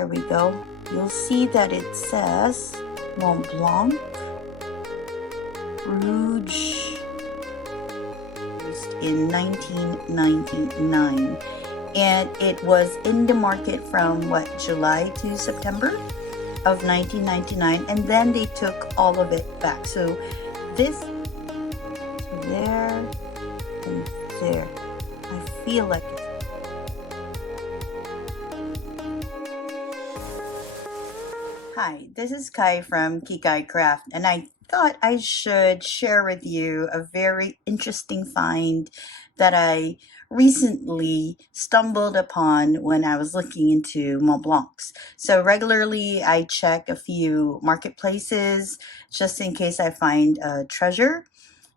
There we go. You'll see that it says Montblanc Rouge in 1999, and it was in the market from July to September of 1999, and then they took all of it back. So this there and there, I feel like it. Hi, this is Kai from Kikai Craft, and I thought I should share with you a very interesting find that I recently stumbled upon when I was looking into Montblancs. So regularly I check a few marketplaces just in case I find a treasure.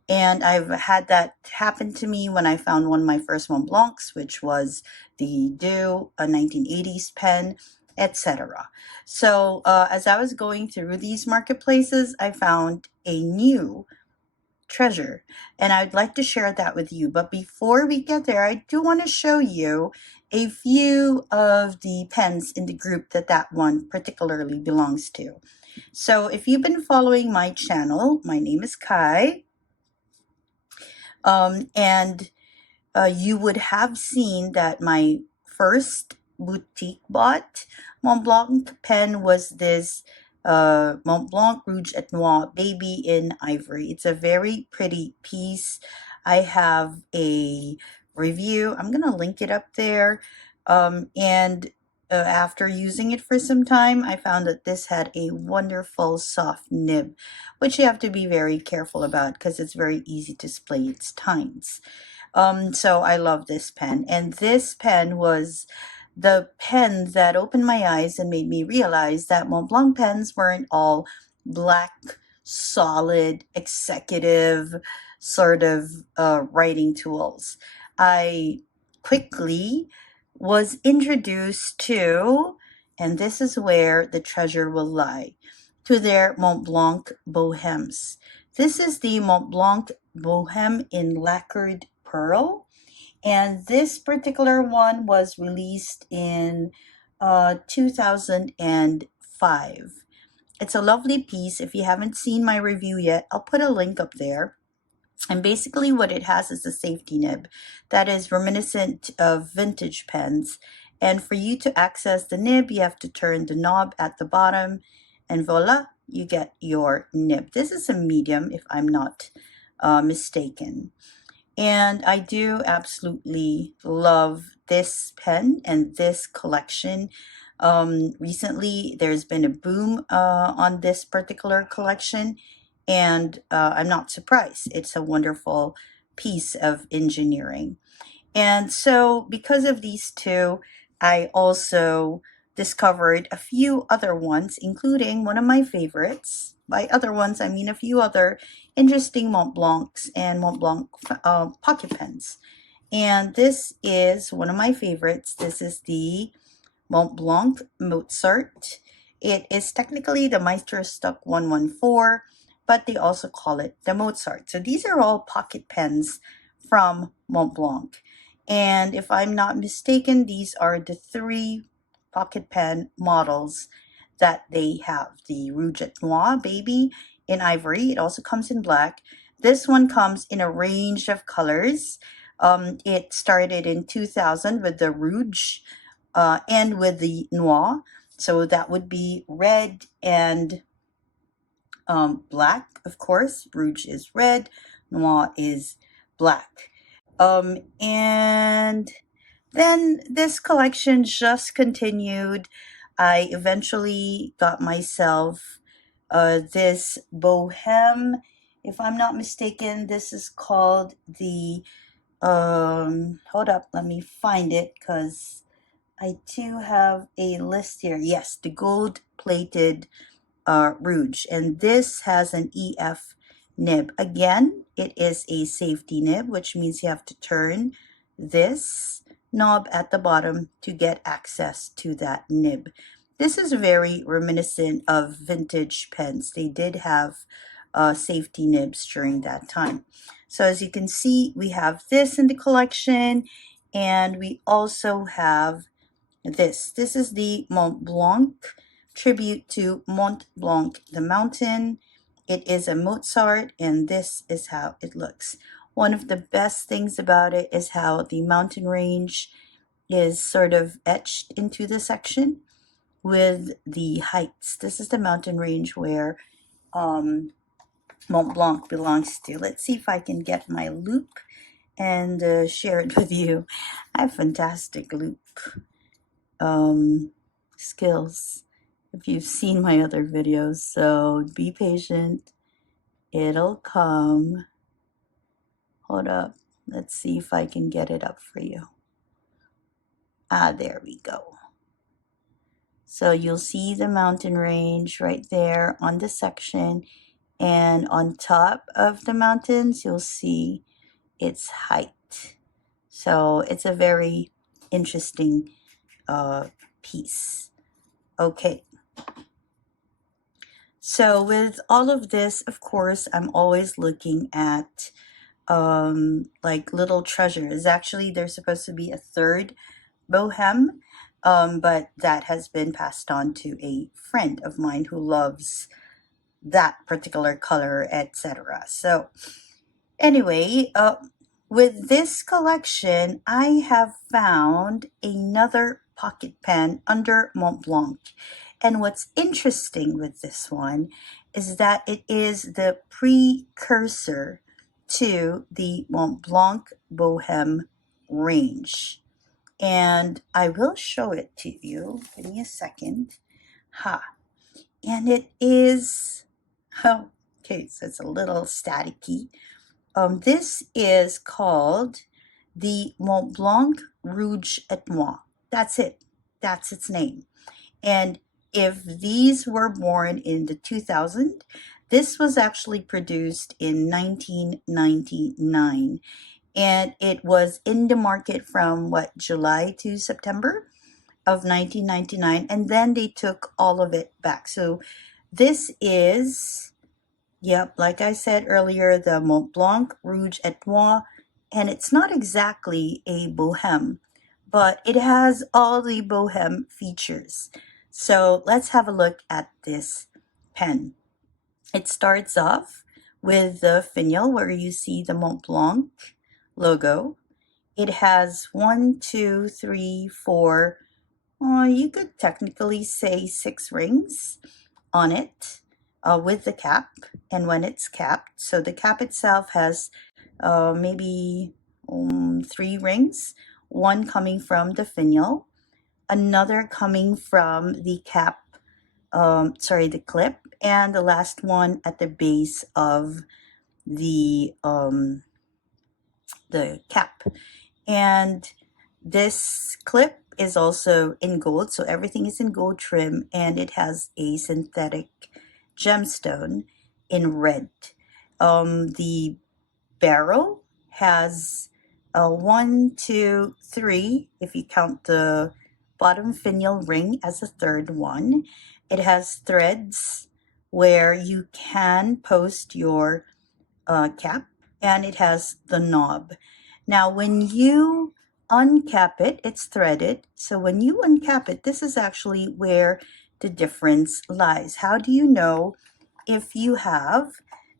And I've had that happen to me when I found one of my first Montblancs, which was the Dew, a 1980s pen, etc. So as I was going through these marketplaces, I found a new treasure, and I'd like to share that with you. But before we get there, I do want to show you a few of the pens in the group that one particularly belongs to. So if you've been following my channel, my name is Kai. You would have seen that my first boutique bought Montblanc pen was this Montblanc Rouge et Noir Baby in ivory. It's a very pretty piece. I have a review. I'm going to link it up there. After using it for some time, I found that this had a wonderful soft nib, which you have to be very careful about because it's very easy to splay its tines. So I love this pen, and this pen was the pen that opened my eyes and made me realize that Montblanc pens weren't all black, solid, executive sort of writing tools. I quickly was introduced to, and this is where the treasure will lie, to their Montblanc Bohemes. This is the Montblanc Boheme in lacquered pearl, and this particular one was released in 2005. It's a lovely piece. If you haven't seen my review yet, I'll put a link up there. And basically what it has is a safety nib that is reminiscent of vintage pens. And for you to access the nib, you have to turn the knob at the bottom, and voila, you get your nib. This is a medium, if I'm not mistaken. And I do absolutely love this pen and this collection. Recently, there's been a boom on this particular collection, and I'm not surprised. It's a wonderful piece of engineering. And so because of these two, I also discovered a few other ones, including one of my favorites. By other ones, I mean a few other interesting Montblancs and Montblanc pocket pens. And this is one of my favorites. This is the Montblanc Mozart. It is technically the Meisterstück 114, but they also call it the Mozart. So these are all pocket pens from Montblanc. And if I'm not mistaken, these are the three pocket pen models that they have. The Rouge et Noir Baby in ivory. It also comes in black. This one comes in a range of colors. It started in 2000 with the Rouge and with the Noir. So that would be red and black, of course. Rouge is red, Noir is black. And then this collection just continued. I eventually got myself this Boheme. If I'm not mistaken, this is called the, hold up, let me find it because I do have a list here. Yes, the gold-plated Rouge, and this has an EF nib. Again, it is a safety nib, which means you have to turn this knob at the bottom to get access to that nib. This is very reminiscent of vintage pens. They did have safety nibs during that time. So as you can see, we have this in the collection, and we also have this is the Montblanc tribute to Mont Blanc, the mountain. It is a Mozart, and this is how it looks. One of the best things about it is how the mountain range is sort of etched into the section with the heights. This is the mountain range where Mont Blanc belongs to. Let's see if I can get my loop and share it with you. I have fantastic loop skills if you've seen my other videos, so be patient. It'll come. Hold up. Let's see if I can get it up for you. There we go. So you'll see the mountain range right there on the section, and on top of the mountains you'll see its height. So it's a very interesting piece. Okay. So with all of this, of course, I'm always looking at like little treasures. Actually, there's supposed to be a third Boheme, but that has been passed on to a friend of mine who loves that particular color, etc. So anyway, with this collection, I have found another pocket pen under Montblanc. And what's interesting with this one is that it is the precursor to the Montblanc Boheme range. And I will show it to you. Give me a second. And it is, okay, so it's a little staticky. This is called the Montblanc Rouge et Noir. That's it. That's its name. And if these were born in the 2000, this was actually produced in 1999. And it was in the market from July to September of 1999. And then they took all of it back. So this is, yep, like I said earlier, the Montblanc Rouge et Noir. And it's not exactly a Boheme, but it has all the Boheme features. So let's have a look at this pen. It starts off with the finial where you see the Montblanc logo. It has 1, 2, 3, 4, you could technically say 6 rings on it with the cap, and when it's capped. So the cap itself has maybe 3 rings, one coming from the finial, another coming from the cap, the clip, and the last one at the base of the cap. And this clip is also in gold, so everything is in gold trim, and it has a synthetic gemstone in red. The barrel has 1, 2, 3, if you count the bottom finial ring as a third one. It has threads where you can post your cap, and it has the knob. Now when you uncap it, it's threaded. So when you uncap it, this is actually where the difference lies. How do you know if you have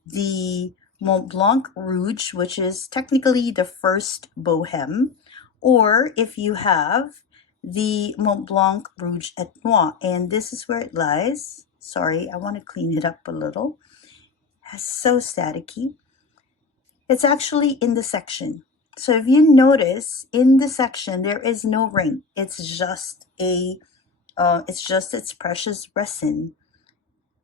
the Montblanc Rouge, which is technically the first Boheme, or if you have the Montblanc Rouge et Noir? And this is where it lies. Sorry, I want to clean it up a little. It's so staticky. It's actually in the section. So if you notice, in the section there is no ring. It's just its precious resin.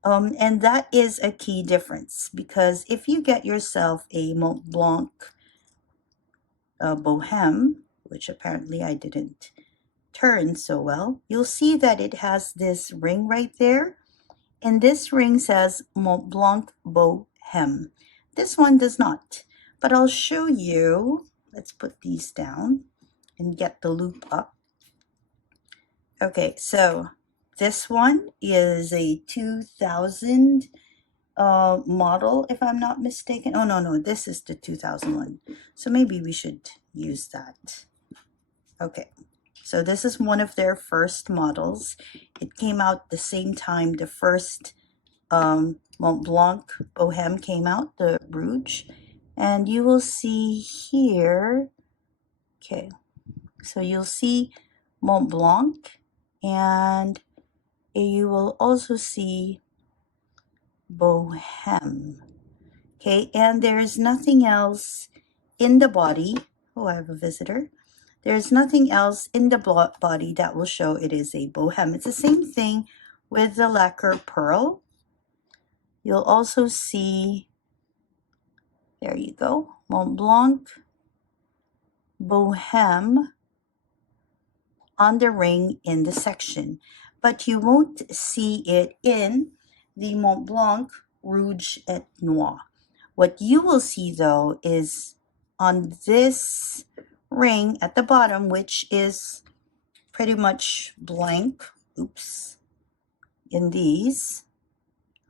And that is a key difference, because if you get yourself a Montblanc Boheme, which apparently I didn't turn so well, you'll see that it has this ring right there, and this ring says Montblanc Boheme. This one does not, but I'll show you. Let's put these down and get the loop up. Okay, so this one is a 2000 model, if I'm not mistaken. Oh, no, this is the 2001. So maybe we should use that. Okay. So this is one of their first models. It came out the same time the first Montblanc Boheme came out, the Rouge. And you will see here, okay, so you'll see Montblanc, and you will also see Boheme. Okay, and there's nothing else in the body. Oh, I have a visitor. There's nothing else in the body that will show it is a Boheme. It's the same thing with the lacquer pearl. You'll also see, there you go, Montblanc Boheme on the ring in the section, but you won't see it in the Montblanc Rouge et Noir. What you will see though is on this ring at the bottom, which is pretty much blank, oops, in these,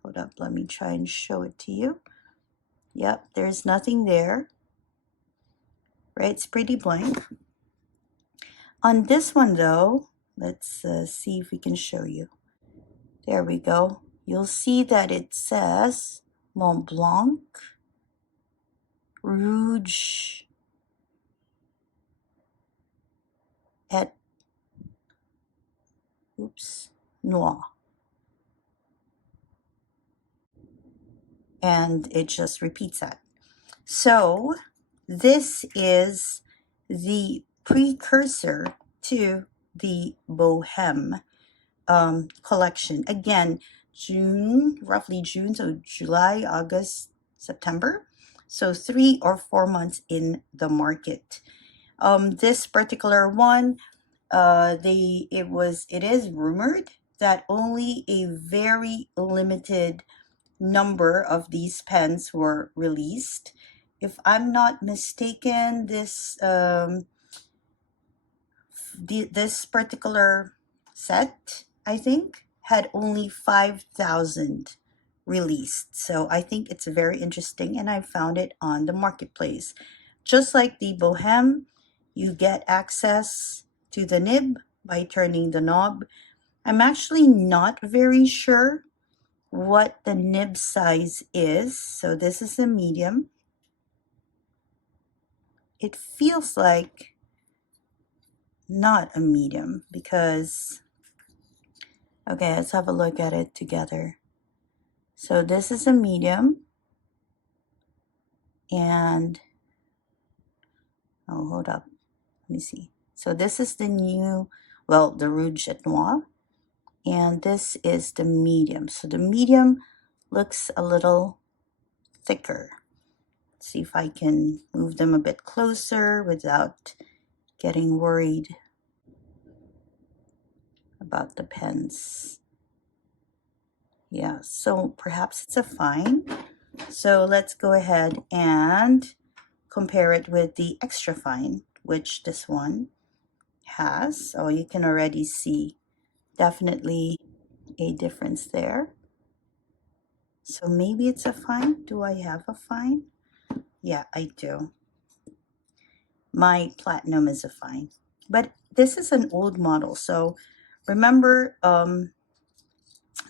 hold up, let me try and show it to you. Yep, there's nothing there, right? It's pretty blank. On this one though, let's see if we can show you. There we go. You'll see that it says Montblanc Rouge et Noir. And it just repeats that. So this is the precursor to the Boheme collection. Again, roughly June, so July, August, September. So 3 or 4 months in the market. This particular one, it is rumored that only a very limited number of these pens were released. If I'm not mistaken, this particular set, I think, had only 5,000 released. So I think it's very interesting, and I found it on the marketplace. Just like the Boheme, you get access to the nib by turning the knob. I'm actually not very sure what the nib size is. So this is a medium. It feels like not a medium because, okay, let's have a look at it together. So this is a medium, and oh, hold up, let me see. So this is the new, well, the Rouge et Noir, and this is the medium. So the medium looks a little thicker. Let's see if I can move them a bit closer without getting worried about the pens. Yeah, so perhaps it's a fine. So let's go ahead and compare it with the extra fine, which this one has. Oh, you can already see definitely a difference there. So maybe it's a fine. Do I have a fine? Yeah, I do. My platinum is a fine, but this is an old model. So remember,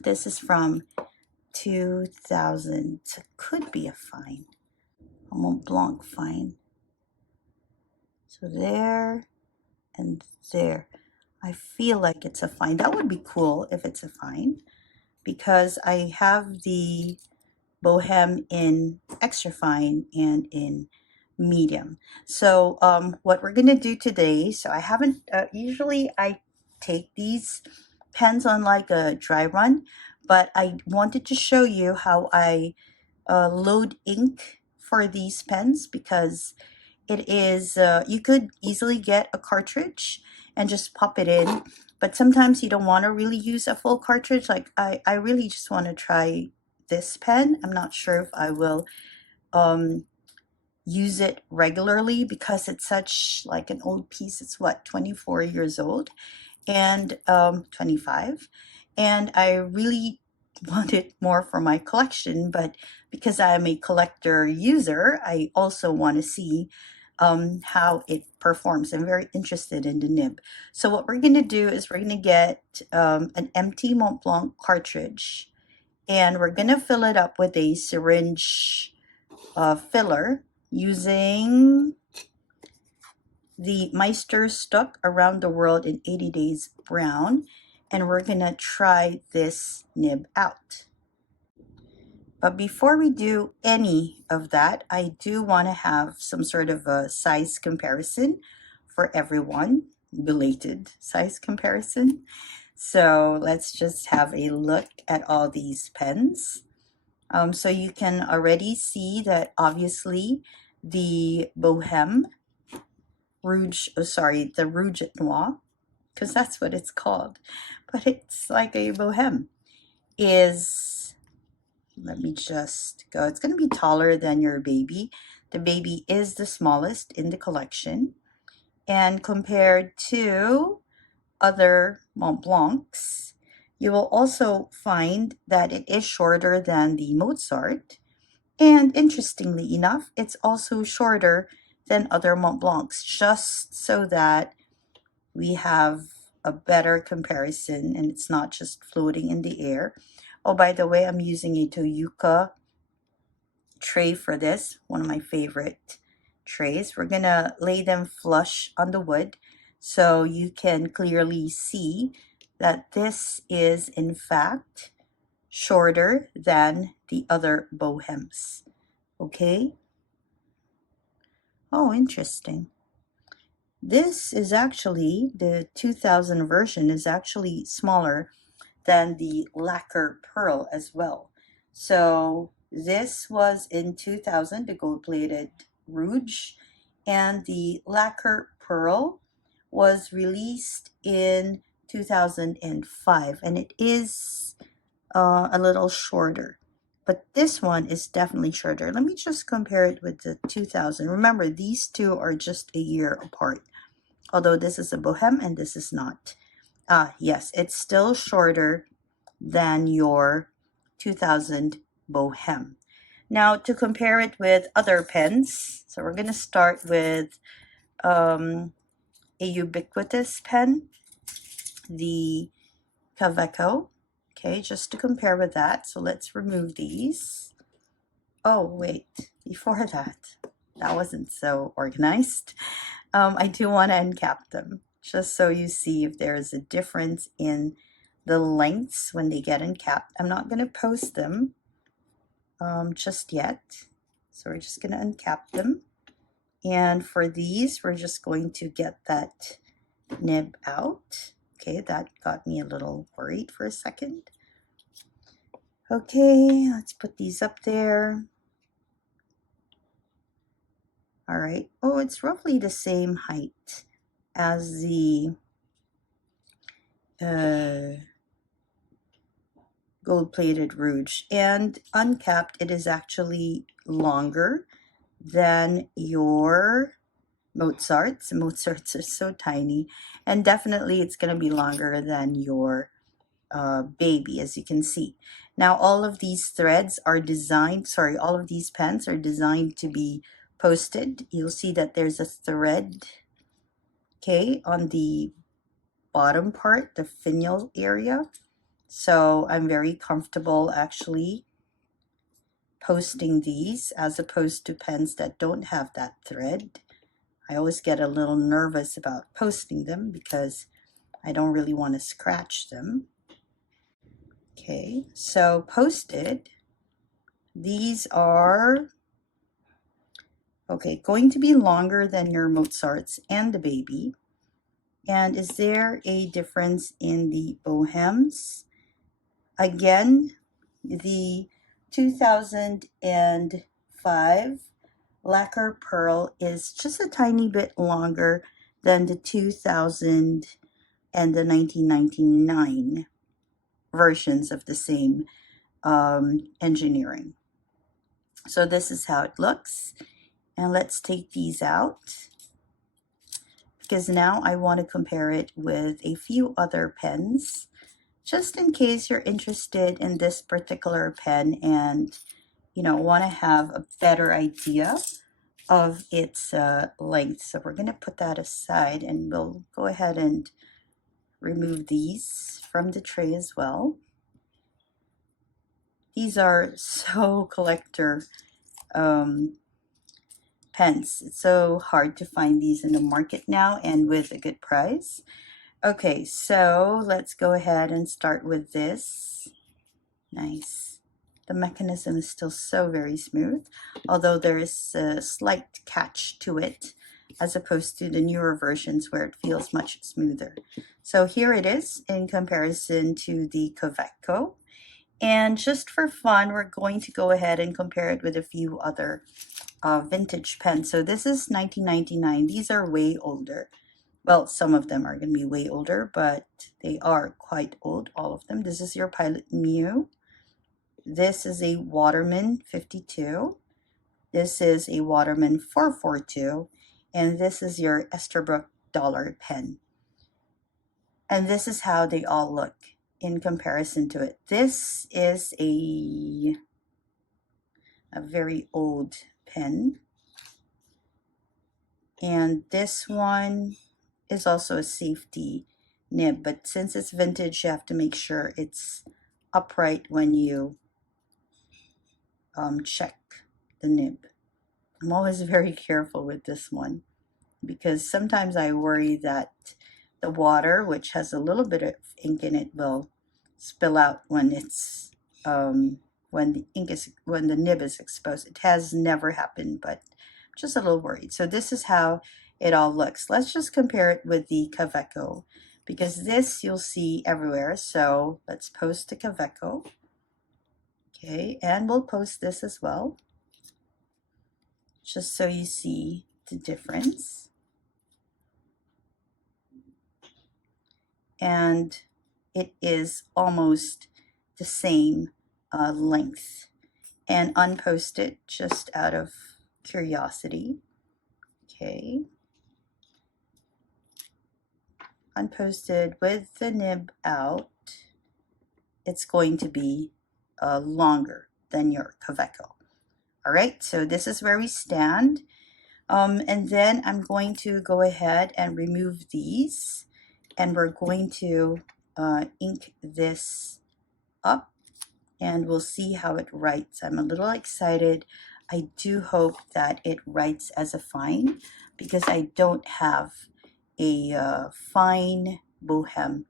this is from 2000. So it could be a fine, a Montblanc fine. So there and there. I feel like it's a fine. That would be cool if it's a fine, because I have the Boheme in extra fine and in medium. So what we're gonna do today, so I haven't, usually I take these pens on like a dry run, but I wanted to show you how I load ink for these pens, because it is, you could easily get a cartridge and just pop it in, but sometimes you don't want to really use a full cartridge. Like I really just want to try this pen. I'm not sure if I will use it regularly, because it's such like an old piece. It's what, 24 years old, and 25, and I really want it more for my collection, but because I am a collector user, I also want to see how it performs. I'm very interested in the nib. So what we're going to do is we're going to get an empty Montblanc cartridge, and we're going to fill it up with a syringe filler using the Meister Stuck Around the World in 80 Days Brown, and we're going to try this nib out. But before we do any of that, I do want to have some sort of a size comparison for everyone, belated size comparison. So let's just have a look at all these pens. So you can already see that obviously the Boheme Rouge, the Rouge et Noir, because that's what it's called, but it's like a Boheme, is, let me just go, it's going to be taller than your baby. The baby is the smallest in the collection, and compared to other Montblancs, you will also find that it is shorter than the Mozart, and interestingly enough, it's also shorter than other Montblancs, just so that we have a better comparison and it's not just floating in the air. Oh, by the way, I'm using a Toyuka tray for this, one of my favorite trays. We're gonna lay them flush on the wood so you can clearly see that this is in fact shorter than the other Bohemes. Okay. Oh, interesting. This is actually, the 2000 version is actually smaller than the lacquer pearl as well. So this was in 2000, the gold-plated Rouge, and the lacquer pearl was released in 2005, and it is a little shorter. But this one is definitely shorter. Let me just compare it with the 2000. Remember, these two are just a year apart. Although this is a Boheme and this is not. Yes, it's still shorter than your 2000 Boheme. Now, to compare it with other pens, so we're going to start with a ubiquitous pen, the Kaweco. Okay, just to compare with that. So let's remove these. Oh, wait, before that wasn't so organized. I do want to uncap them, just so you see if there's a difference in the lengths when they get uncapped. I'm not going to post them just yet. So we're just going to uncap them. And for these, we're just going to get that nib out. Okay, that got me a little worried for a second. Okay, let's put these up there. All right. Oh, it's roughly the same height as the gold-plated Rouge, and uncapped it is actually longer than your Mozarts. Mozarts are so tiny, and definitely it's going to be longer than your baby, as you can see. Now all of these threads are designed, all of these pens are designed to be posted. You'll see that there's a thread, okay, on the bottom part, the finial area. So I'm very comfortable actually posting these as opposed to pens that don't have that thread. I always get a little nervous about posting them because I don't really want to scratch them. Okay, so posted, these are going to be longer than your Mozarts and the baby. And is there a difference in the Bohemes? Again, the 2005 lacquer pearl is just a tiny bit longer than the 2000 and the 1999 versions of the same engineering. So this is how it looks. And let's take these out, because now I want to compare it with a few other pens, just in case you're interested in this particular pen and want to have a better idea of its length. So we're going to put that aside, and we'll go ahead and remove these from the tray as well. These are so collector pens. It's so hard to find these in the market now, and with a good price. Okay, so let's go ahead and start with this. Nice. The mechanism is still so very smooth, although there is a slight catch to it as opposed to the newer versions where it feels much smoother. So here it is in comparison to the Kaweco. And just for fun, we're going to go ahead and compare it with a few other vintage pens. So this is 1999. These are way older. Well, some of them are going to be way older, but they are quite old, all of them. This is your Pilot Mew. This is a Waterman 52. This is a Waterman 442. And this is your Esterbrook dollar pen. And this is how they all look in comparison to it. This is a very old pen. And this one is also a safety nib, but since it's vintage, you have to make sure it's upright when you check the nib. I'm always very careful with this one because sometimes I worry that the water, which has a little bit of ink in it, will spill out when it's when the nib is exposed. It has never happened, but I'm just a little worried. So this is how it all looks. Let's just compare it with the Kaweco because this you'll see everywhere. So let's post the Kaweco. Okay, and we'll post this as well, just so you see the difference. And it is almost the same length. And unpost it just out of curiosity. Okay. Unposted with the nib out, it's going to be longer than your Kaweco. All right, so this is where we stand. And then I'm going to go ahead and remove these, and we're going to ink this up, and we'll see how it writes. I'm a little excited. I do hope that it writes as a fine because I don't have a fine Boheme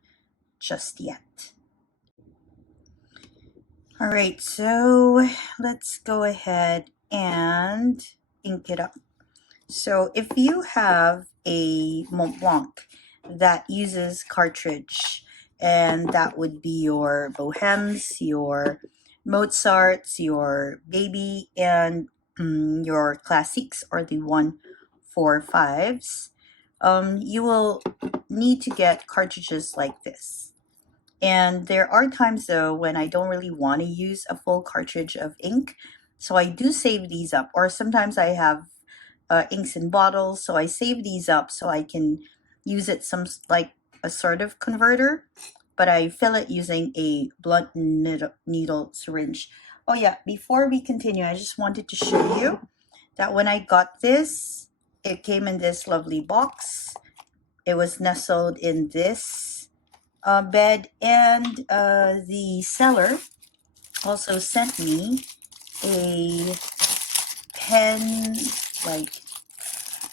just yet. All right, so let's go ahead and ink it up. So if you have a Montblanc that uses cartridge, and that would be your Bohemes, your Mozarts, your Baby, and your Classics, or the 145s, you will need to get cartridges like this. And there are times though when I don't really want to use a full cartridge of ink, so I do save these up. Or sometimes I have inks in bottles, so I save these up so I can use it like a sort of converter, but I fill it using a blunt needle syringe. Oh yeah, before we continue, I just wanted to show you that when I got this, it came in this lovely box. It was nestled in this bed, and the seller also sent me a pen like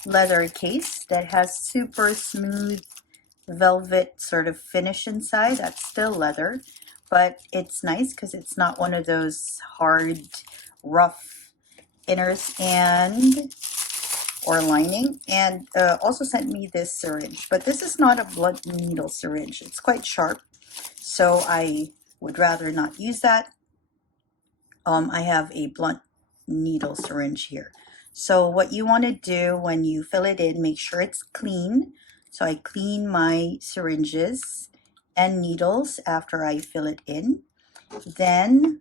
leather case that has super smooth velvet sort of finish inside. That's still leather, but it's nice because it's not one of those hard, rough inners and or lining. And also sent me this syringe, but this is not a blunt needle syringe. It's quite sharp, so I would rather not use that. I have a blunt needle syringe here. So what you want to do when you fill it in, make sure it's clean. So I clean my syringes and needles after I fill it in. Then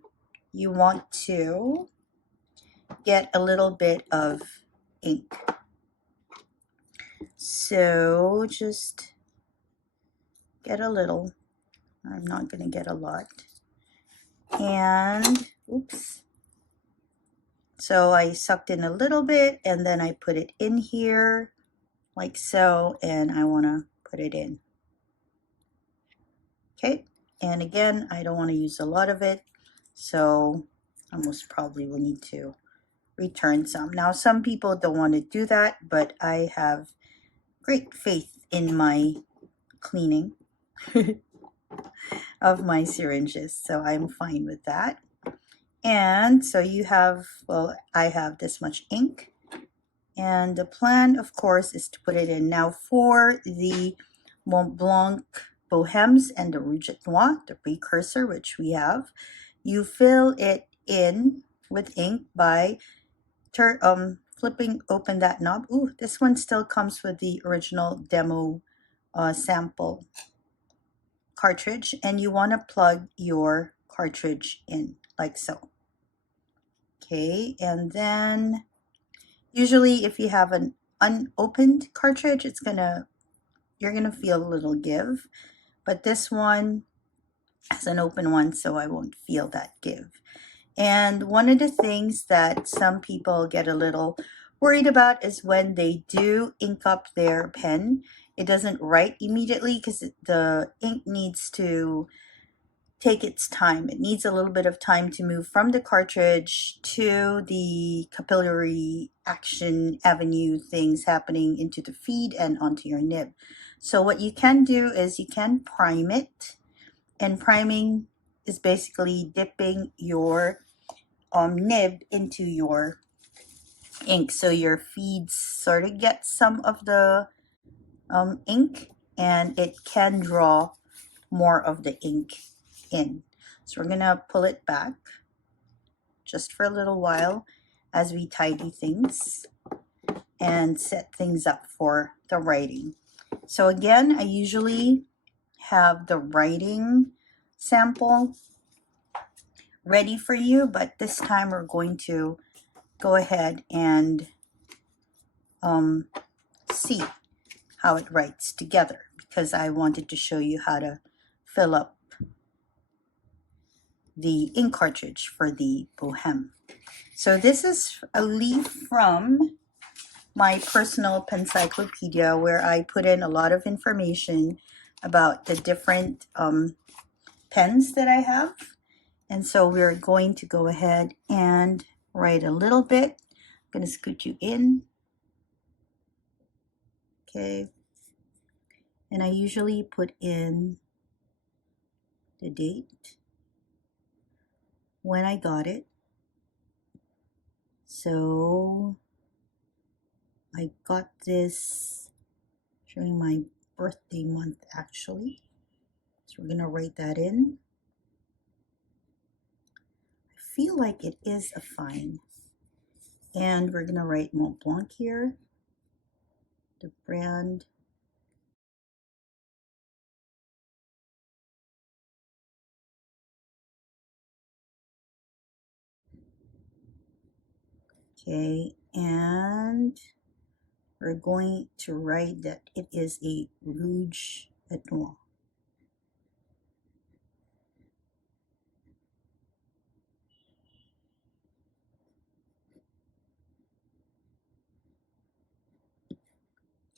you want to get a little bit of ink. So just get a little. I'm not going to get a lot. And oops. So I sucked in a little bit and then I put it in here like so, and I want to put it in. Okay, and again, I don't want to use a lot of it, so I most probably will need to return some. Now, some people don't want to do that, but I have great faith in my cleaning of my syringes, so I'm fine with that. And so you have, well, I have this much ink, and the plan, of course, is to put it in. Now, for the Montblanc Bohemes and the Rouge Noir, the precursor, which we have, you fill it in with ink by flipping open that knob. Ooh, this one still comes with the original demo sample cartridge, and you want to plug your cartridge in like so. Okay, and then usually if you have an unopened cartridge, you're gonna feel a little give, but this one has an open one, so I won't feel that give. And one of the things that some people get a little worried about is when they do ink up their pen, it doesn't write immediately because the ink needs to take its time. It needs a little bit of time to move from the cartridge to the capillary action avenue things happening into the feed and onto your nib. So what you can do is you can prime it, and priming is basically dipping your nib into your ink, so your feeds sort of get some of the ink, and it can draw more of the ink in. So we're gonna pull it back just for a little while as we tidy things and set things up for the writing. So again, I usually have the writing sample ready for you, but this time we're going to go ahead and see how it writes together, because I wanted to show you how to fill up the ink cartridge for the Boheme. So this is a leaf from my personal pencyclopedia where I put in a lot of information about the different pens that I have. And so we're going to go ahead and write a little bit. I'm going to scoot you in. Okay. And I usually put in the date when I got it. So I got this during my birthday month, actually. So we're going to write that in. I feel like it is a fine. And we're going to write Montblanc here, the brand. Okay, and we're going to write that it is a Rouge et Noir.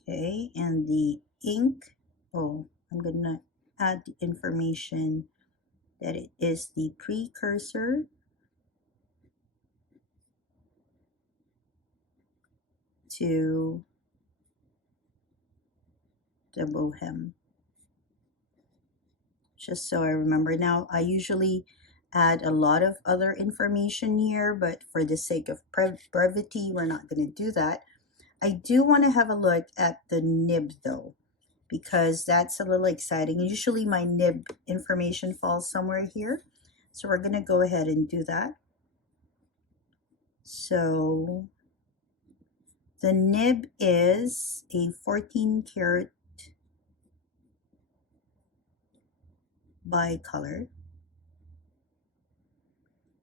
Okay, and the ink, I'm going to add the information that it is the precursor to the Boheme, just so I remember. Now, I usually add a lot of other information here, but for the sake of brevity, we're not going to do that. I do want to have a look at the nib though, because that's a little exciting. Usually my nib information falls somewhere here. So we're going to go ahead and do that. So the nib is a 14 karat bicolor.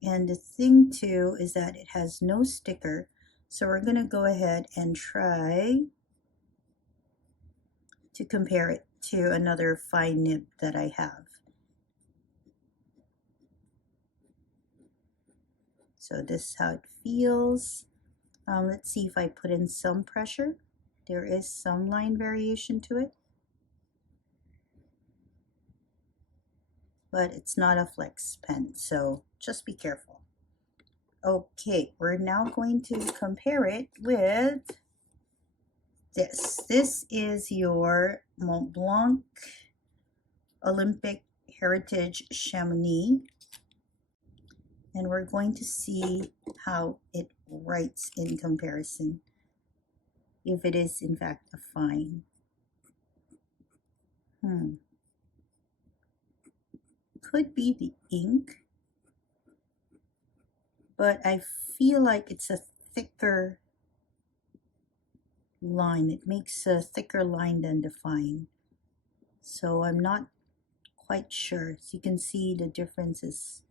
And the thing too is that it has no sticker. So we're going to go ahead and try to compare it to another fine nib that I have. So this is how it feels. Let's see if I put in some pressure. There is some line variation to it, but it's not a flex pen, so just be careful. Okay, we're now going to compare it with this. This is your Montblanc Olympic Heritage Chamonix, and we're going to see how it writes in comparison, if it is in fact a fine. Could be the ink, but I feel like it's a thicker line. It makes a thicker line than the fine. So I'm not quite sure. As you can see, the difference is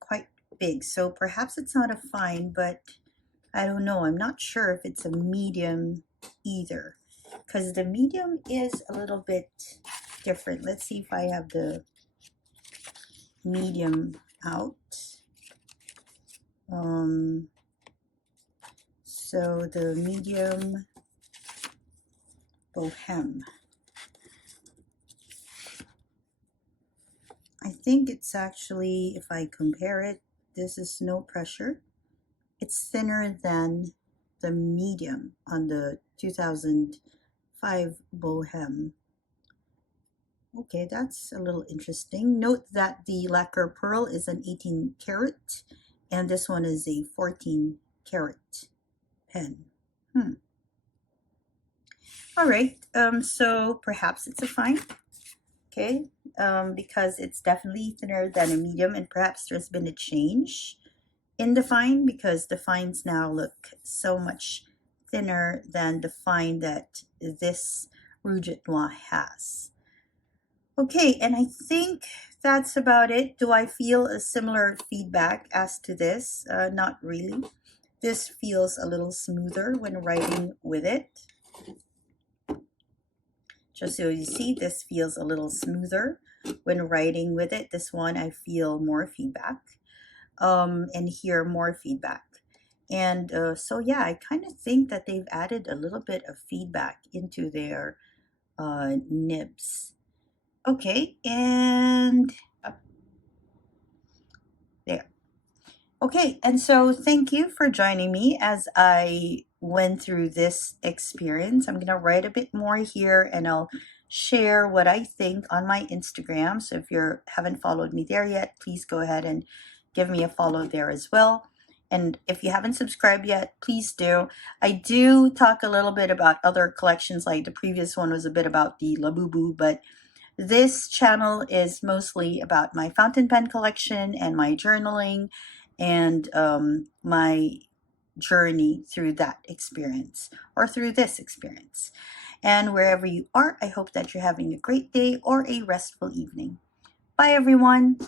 quite big. So perhaps it's not a fine, but I don't know. I'm not sure if it's a medium either, because the medium is a little bit different. Let's see if I have the medium out. So the medium Boheme. I think it's actually, if I compare it, this is no pressure. It's thinner than the medium on the 2005 Boheme. Okay, that's a little interesting. Note that the lacquer pearl is an 18 karat and this one is a 14 karat pen. All right, so perhaps it's a fine. Okay, because it's definitely thinner than a medium, and perhaps there's been a change in the fine because the fines now look so much thinner than the fine that this Rouge Noir has. Okay, and I think that's about it. Do I feel a similar feedback as to this? Not really. This feels a little smoother when writing with it. Just so you see, this feels a little smoother when writing with it. This one, I feel more feedback and hear more feedback. And so yeah, I kind of think that they've added a little bit of feedback into their nibs. Okay, and there. Okay, and so thank you for joining me as I went through this experience. I'm going to write a bit more here and I'll share what I think on my Instagram. So if you haven't followed me there yet, please go ahead and give me a follow there as well. And if you haven't subscribed yet, please do. I do talk a little bit about other collections, like the previous one was a bit about the Labubu, but this channel is mostly about my fountain pen collection and my journaling and my journey through that experience or through this experience. And wherever you are, I hope that you're having a great day or a restful evening. Bye, everyone.